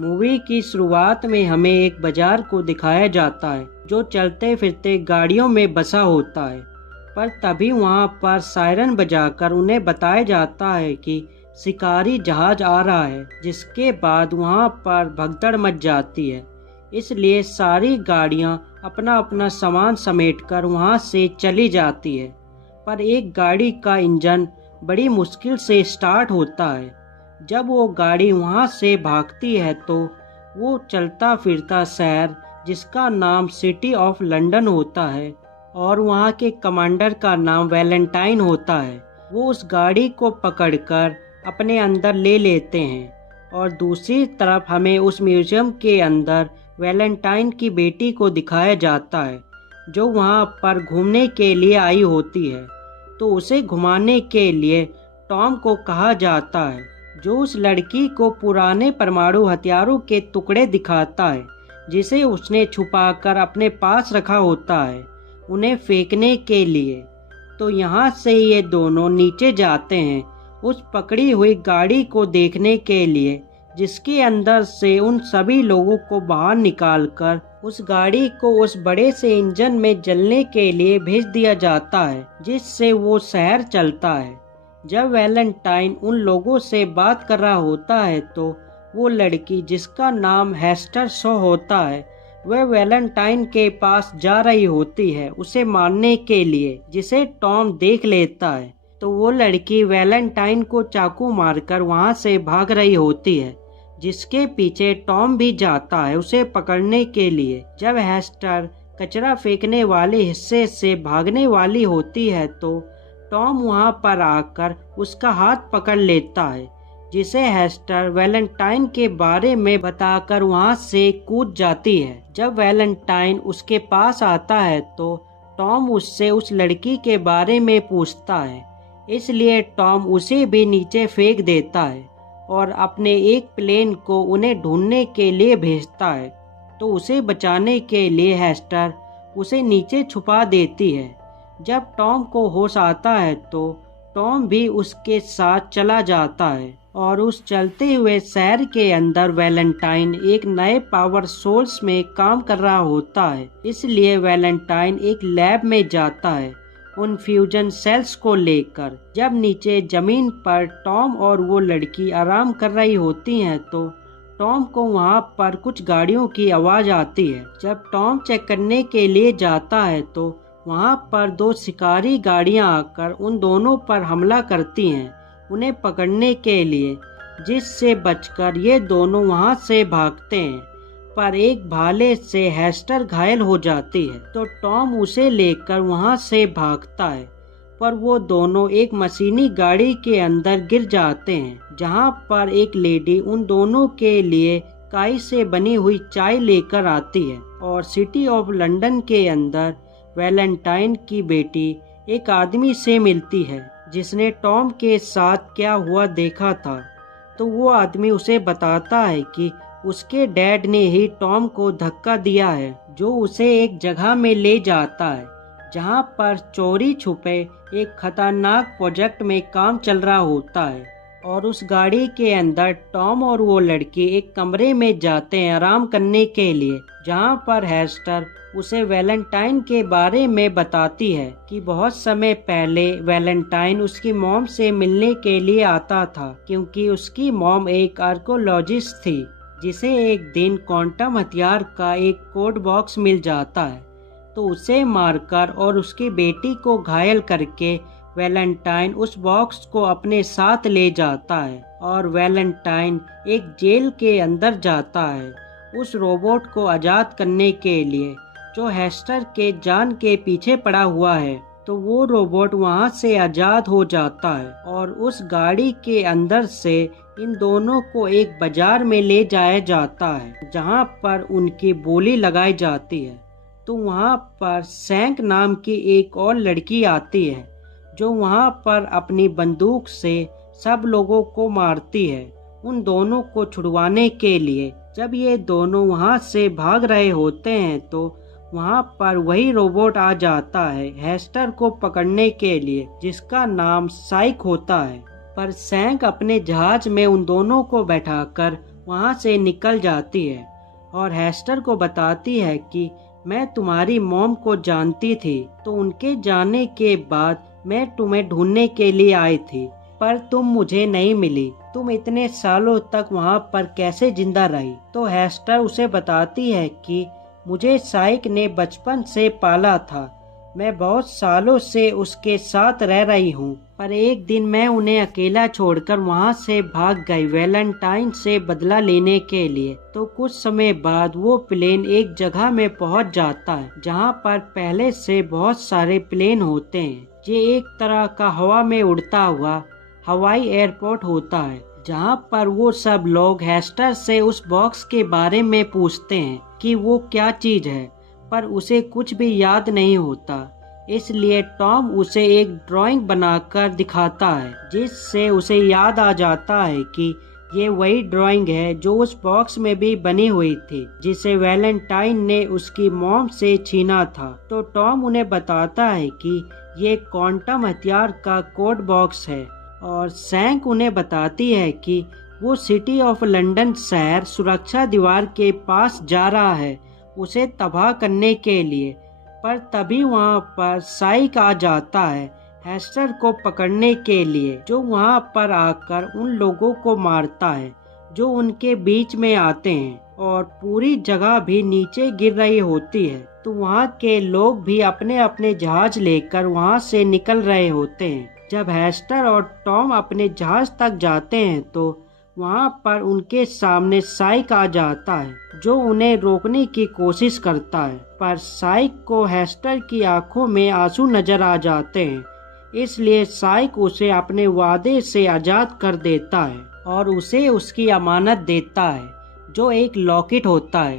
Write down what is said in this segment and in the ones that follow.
Movie की शुरुआत में हमें एक बाजार को दिखाया जाता है जो चलते फिरते गाड़ियों में बसा होता है, पर तभी वहां पर सायरन बजाकर उन्हें बताया जाता है कि शिकारी जहाज आ रहा है, जिसके बाद वहां पर भगदड़ मच जाती है। इसलिए सारी गाड़ियां अपना अपना सामान समेटकर वहां से चली जाती है, पर एक गाड़ी का इंजन बड़ी मुश्किल से स्टार्ट होता है। जब वो गाड़ी वहां से भागती है तो वो चलता फिरता शहर, जिसका नाम सिटी ऑफ लंदन होता है और वहां के कमांडर का नाम वैलेंटाइन होता है, वो उस गाड़ी को पकड़कर अपने अंदर ले लेते हैं। और दूसरी तरफ हमें उस म्यूजियम के अंदर वैलेंटाइन की बेटी को दिखाया जाता है जो वहां पर घूमने के लिए आई होती है। तो उसे घुमाने के लिए टॉम को कहा जाता है, जो उस लड़की को पुराने परमाणु हथियारों के टुकड़े दिखाता है जिसे उसने छुपाकर अपने पास रखा होता है उन्हें फेंकने के लिए। तो यहाँ से ये दोनों नीचे जाते हैं उस पकड़ी हुई गाड़ी को देखने के लिए, जिसके अंदर से उन सभी लोगों को बाहर निकालकर उस गाड़ी को उस बड़े से इंजन में जलने के लिए भेज दिया जाता है, जिससे वो शहर चलता है। जब वैलेंटाइन उन लोगों से बात कर रहा होता है तो वो लड़की, जिसका नाम हेस्टर शो होता है, वह वैलेंटाइन के पास जा रही होती है उसे मारने के लिए, जिसे टॉम देख लेता है। तो वो लड़की वैलेंटाइन को चाकू मारकर वहां से भाग रही होती है, जिसके पीछे टॉम भी जाता है उसे पकड़ने के लिए। जब हेस्टर कचरा फेंकने वाले हिस्से से भागने वाली होती है तो टॉम वहां पर आकर उसका हाथ पकड़ लेता है, जिसे हेस्टर वैलेंटाइन के बारे में बताकर वहां से कूद जाती है। जब वैलेंटाइन उसके पास आता है तो टॉम उससे उस लड़की के बारे में पूछता है, इसलिए टॉम उसे भी नीचे फेंक देता है और अपने एक प्लेन को उन्हें ढूंढने के लिए भेजता है। तो उसे बचाने के लिए हेस्टर उसे नीचे छुपा देती है। जब टॉम को होश आता है तो टॉम भी उसके साथ चला जाता है और उस चलते हुए शहर के अंदर वैलेंटाइन एक नए पावर सोर्स में काम कर रहा होता है। इसलिए वैलेंटाइन एक लैब में जाता है उन फ्यूजन सेल्स को लेकर। जब नीचे जमीन पर टॉम और वो लड़की आराम कर रही होती हैं तो टॉम को वहां पर कुछ गाड़ियों की आवाज आती है। जब टॉम चेक करने के लिए जाता है तो वहां पर दो शिकारी गाड़ियां आकर उन दोनों पर हमला करती हैं उन्हें पकड़ने के लिए, जिससे बचकर ये दोनों वहां से भागते हैं। पर एक भाले से हेस्टर घायल हो जाती है तो टॉम उसे लेकर वहां से भागता है, पर वो दोनों एक मशीनी गाड़ी के अंदर गिर जाते हैं, जहां पर एक लेडी उन दोनों के लिए काई से बनी हुई चाय लेकर आती है। और सिटी ऑफ लंदन के अंदर वैलेंटाइन की बेटी एक आदमी से मिलती है जिसने टॉम के साथ क्या हुआ देखा था। तो वो आदमी उसे बताता है कि उसके डैड ने ही टॉम को धक्का दिया है, जो उसे एक जगह में ले जाता है जहां पर चोरी छुपे एक खतरनाक प्रोजेक्ट में काम चल रहा होता है। और उस गाड़ी के अंदर टॉम और वो लड़की एक कमरे में जाते हैं आराम करने के लिए, जहां पर हेस्टर उसे वैलेंटाइन के बारे में बताती है कि बहुत समय पहले वैलेंटाइन उसकी मॉम से मिलने के लिए आता था, क्योंकि उसकी मॉम एक आर्कोलॉजिस्ट थी, जिसे एक दिन क्वांटम हथियार का एक कोड बॉक्स मिल जाता है। तो उसे मारकर और उसकी बेटी को घायल करके वैलेंटाइन उस बॉक्स को अपने साथ ले जाता है और वैलेंटाइन एक जेल के अंदर जाता है उस रोबोट को आजाद करने के लिए, जो हेस्टर के जान के पीछे पड़ा हुआ है। तो वो रोबोट वहां से आजाद हो जाता है और उस गाड़ी के अंदर से इन दोनों को एक बाजार में ले जाया जाता है, जहां पर उनकी बोली लगाई जाती है। तो वहां पर सैंक नाम की एक और लड़की आती है, जो वहां पर अपनी बंदूक से सब लोगों को मारती है उन दोनों को छुड़वाने के लिए। जब ये दोनों वहां से भाग रहे होते हैं तो वहां पर वही रोबोट आ जाता है हेस्टर को पकड़ने के लिए, जिसका नाम साइक होता है। पर सैंक अपने जहाज में उन दोनों को बैठाकर वहाँ से निकल जाती है और हेस्टर को बताती है कि मैं तुम्हारी मॉम को जानती थी, तो उनके जाने के बाद मैं तुम्हें ढूंढने के लिए आई थी, पर तुम मुझे नहीं मिली। तुम इतने सालों तक वहाँ पर कैसे जिंदा रही? तो हेस्टर उसे बताती है कि मुझे साइक ने बचपन से पाला था, मैं बहुत सालों से उसके साथ रह रही हूँ, पर एक दिन मैं उन्हें अकेला छोड़कर वहाँ से भाग गई वैलेंटाइन से बदला लेने के लिए। तो कुछ समय बाद वो प्लेन एक जगह में पहुँच जाता है जहाँ पर पहले से बहुत सारे प्लेन होते हैं। ये एक तरह का हवा में उड़ता हुआ हवाई एयरपोर्ट होता है, जहाँ पर वो सब लोग हेस्टर से उस बॉक्स के बारे में पूछते हैं कि वो क्या चीज है, पर उसे कुछ भी याद नहीं होता। इसलिए टॉम उसे एक ड्राइंग बनाकर दिखाता है, जिससे उसे याद आ जाता है कि ये वही ड्राइंग है जो उस बॉक्स में भी बनी हुई थी, जिसे वैलेंटाइन ने उसकी मॉम से छीना था। तो टॉम उन्हें बताता है कि ये क्वांटम हथियार का कोड बॉक्स है, और सैंक उन्हें बताती है कि वो सिटी ऑफ लंदन शहर सुरक्षा दीवार के पास जा रहा है उसे तबाह करने के लिए। पर तभी वहाँ पर साइक आ जाता है हेस्टर को पकड़ने के लिए, जो वहाँ पर आकर उन लोगों को मारता है जो उनके बीच में आते हैं, और पूरी जगह भी नीचे गिर रही होती है। तो वहाँ के लोग भी अपने अपने जहाज लेकर वहाँ से निकल रहे होते हैं। जब हेस्टर और टॉम अपने जहाज तक जाते हैं तो वहाँ पर उनके सामने साइक आ जाता है, जो उन्हें रोकने की कोशिश करता है, पर साइक को हेस्टर की आंखों में आंसू नजर आ जाते हैं। इसलिए साइक उसे अपने वादे से आजाद कर देता है और उसे उसकी अमानत देता है, जो एक लॉकेट होता है।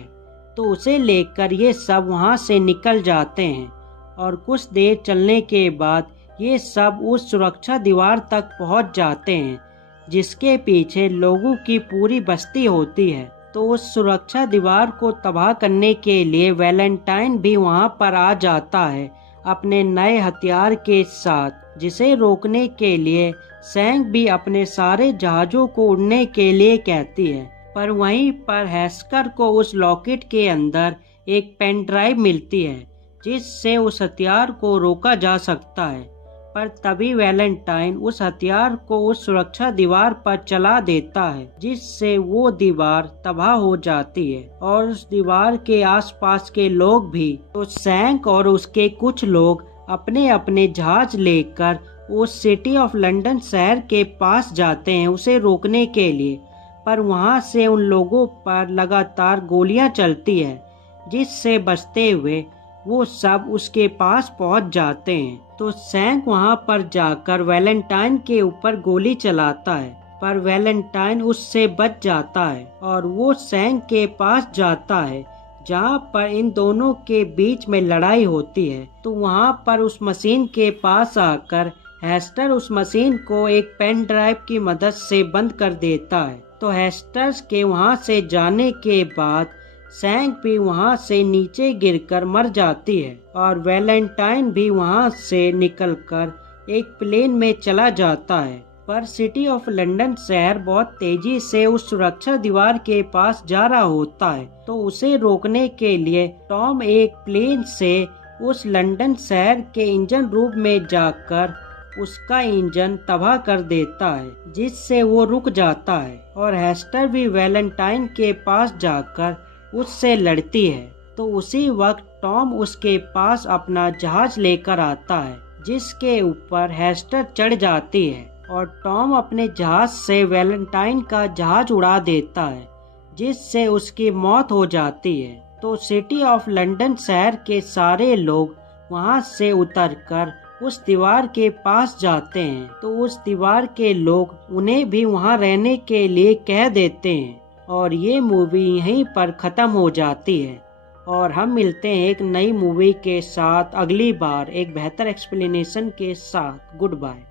तो उसे लेकर ये सब वहाँ से निकल जाते हैं, और कुछ देर चलने के बाद ये सब उस सुरक्षा दीवार तक पहुँच जाते हैं, जिसके पीछे लोगों की पूरी बस्ती होती है। तो उस सुरक्षा दीवार को तबाह करने के लिए वैलेंटाइन भी वहाँ पर आ जाता है अपने नए हथियार के साथ, जिसे रोकने के लिए सैंक भी अपने सारे जहाज़ों को उड़ने के लिए कहती है। पर वहीं पर हेस्कर को उस लॉकेट के अंदर एक पेन ड्राइव मिलती है, जिससे उस हथियार को रोका जा सकता है। पर तभी वैलेंटाइन उस हथियार को उस सुरक्षा दीवार पर चला देता है, जिससे वो दीवार तबाह हो जाती है और उस दीवार के आसपास के लोग भी। तो सैंक और उसके कुछ लोग अपने अपने जहाज लेकर उस सिटी ऑफ लंदन शहर के पास जाते हैं उसे रोकने के लिए, पर वहां से उन लोगों पर लगातार गोलियां चलती है, जिससे बचते हुए वो सब उसके पास पहुंच जाते हैं। तो सैंक वहां पर जाकर वैलेंटाइन के ऊपर गोली चलाता है, पर वैलेंटाइन उससे बच जाता है और वो सैंक के पास जाता है जहां पर इन दोनों के बीच में लड़ाई होती है। तो वहां पर उस मशीन के पास आकर हेस्टर उस मशीन को एक पेन ड्राइव की मदद से बंद कर देता है। तो हेस्टर के वहां से जाने के बाद सैंक भी वहां से नीचे गिरकर मर जाती है, और वैलेंटाइन भी वहां से निकलकर एक प्लेन में चला जाता है। पर सिटी ऑफ लंदन शहर बहुत तेजी से उस सुरक्षा दीवार के पास जा रहा होता है, तो उसे रोकने के लिए टॉम एक प्लेन से उस लंदन शहर के इंजन रूम में जाकर उसका इंजन तबाह कर देता है, जिससे वो रुक जाता है। और हेस्टर भी वैलेंटाइन के पास जाकर उससे लड़ती है। तो उसी वक्त टॉम उसके पास अपना जहाज लेकर आता है, जिसके ऊपर हेस्टर चढ़ जाती है, और टॉम अपने जहाज से वैलेंटाइन का जहाज उड़ा देता है, जिससे उसकी मौत हो जाती है। तो सिटी ऑफ लंदन शहर के सारे लोग वहां से उतरकर उस दीवार के पास जाते हैं। तो उस दीवार के लोग उन्हें भी वहां रहने के लिए कह देते हैं, और ये मूवी यहीं पर ख़त्म हो जाती है। और हम मिलते हैं एक नई मूवी के साथ अगली बार एक बेहतर एक्सप्लेनेशन के साथ। Good bye.